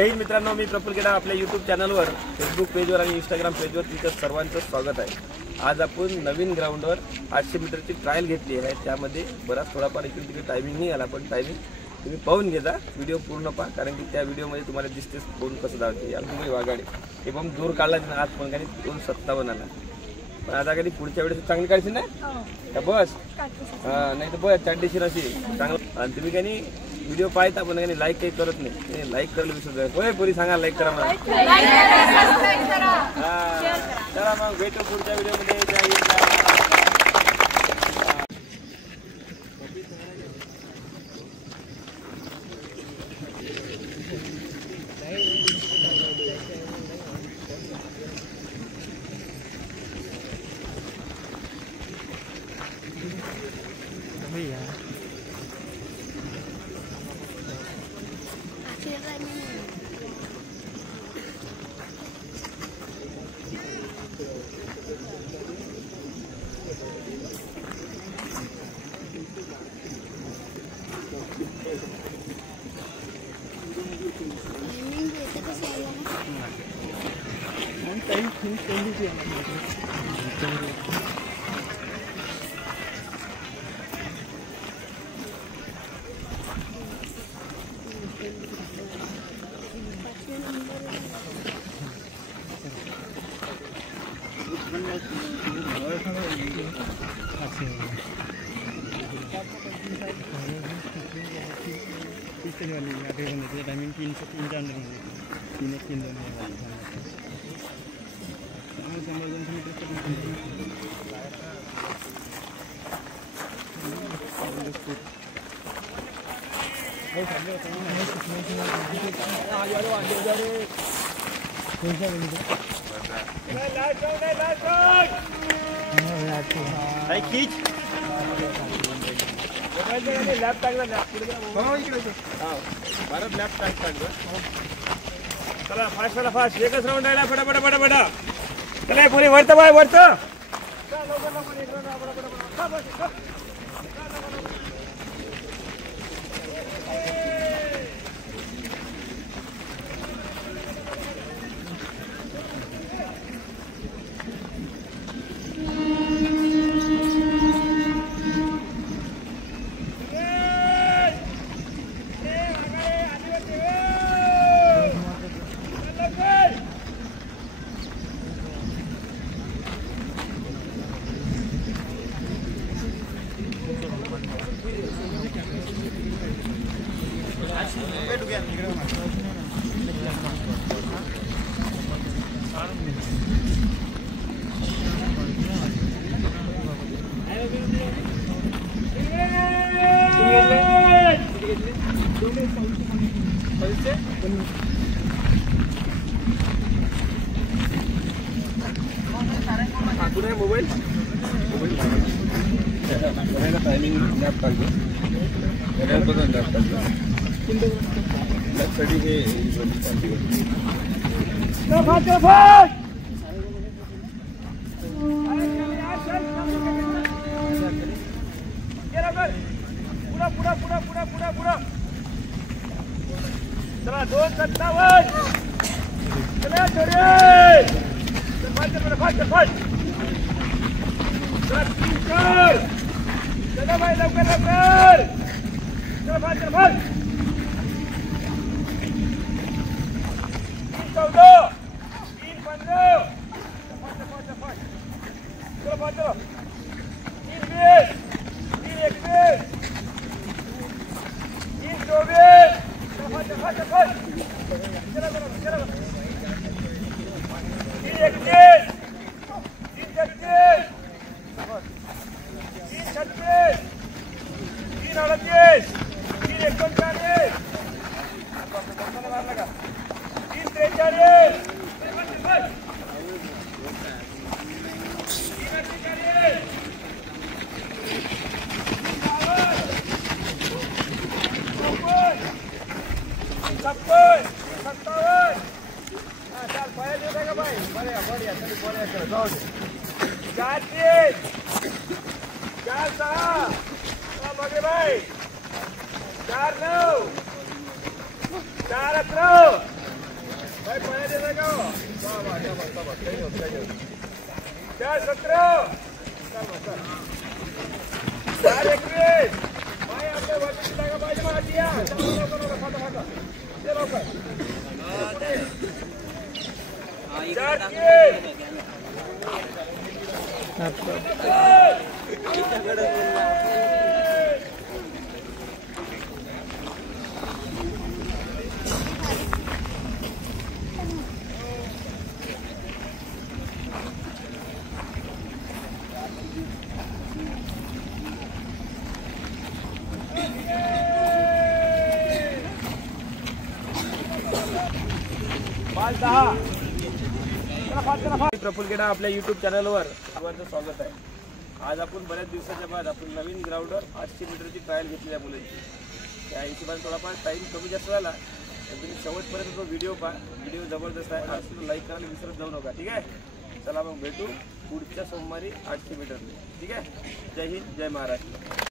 जय हिंद मित्रांनो, मी प्रफुल्ल केडा आपल्या यूट्यूब चॅनलवर, फेसबुक पेजवर आणि इंस्टाग्राम पेजवर तुमचं सर्वांचं स्वागत आहे। आज आपण नवीन ग्राउंडवर 800 मीटरची ट्रायल घेतली आहे। त्यामध्ये बराच थोडाफार इकडे तिकडे टायमिंग नाही आला, पण टायमिंग तुम्ही पाहून घ्या, व्हिडिओ पूर्ण पहा, कारण की त्या व्हिडिओमध्ये तुम्हाला दिसतेच कोण कसं धावते। यामुळे वागाडे हे पण दूर काढला आज पण काही 2:57 आला, पण आता कधी पुढच्या वेळेस चांगली काढशील ना का बस नाही तर बस चांडीशीर अशी चांगलं। आणि तुम्ही काही व्हिडिओ पाहता पण काही लाईक काही करत नाही, लाईक करायला विसरत होय पुरी सांगा लाईक करा मला। चला मग भेटू पुढच्या व्हिडिओमध्ये। जय हिंद। टाइमिंग 3 से 3 जान रही है 3 चला फास्ट एकच राऊंड आहे, फटाफट चला पुरी वरतं बाय वरतं। मोबाईल टायमिंग लॅप काढतो बघून लॅप काढतो लॅपसाठी हे पुढा चला 2:57 चला फास्ट चला भाई लवकर चला फास्ट 3:14 3:15 चलो फास्ट 3:20 3:21 3:24 फास्ट चला 3:31 3:33 3:36 3:38 3:39 3:43 4-9 4-11 प्रफुल्ल गेडा आपल्या युट्यूब चॅनलवर सर्वांचं स्वागत आहे. आज आपण बऱ्याच दिवसाच्या बाद आपण नवीन ग्राउंडवर 800 मीटरची ट्रायल घेतली आहे मुलांची. त्या हिशोबाने थोडाफार टाईम कमी जास्त झाला तर तुम्ही शेवटपर्यंत तो व्हिडिओ पहा. व्हिडिओ जबरदस्त आहे. आज तुम्ही लाईक करायला विसरत जाऊ नका. ठीक आहे, चला मग भेटू पुढच्या सोमवारी 800 मीटरमध्ये. ठीक आहे, जय हिंद, जय महाराष्ट्र.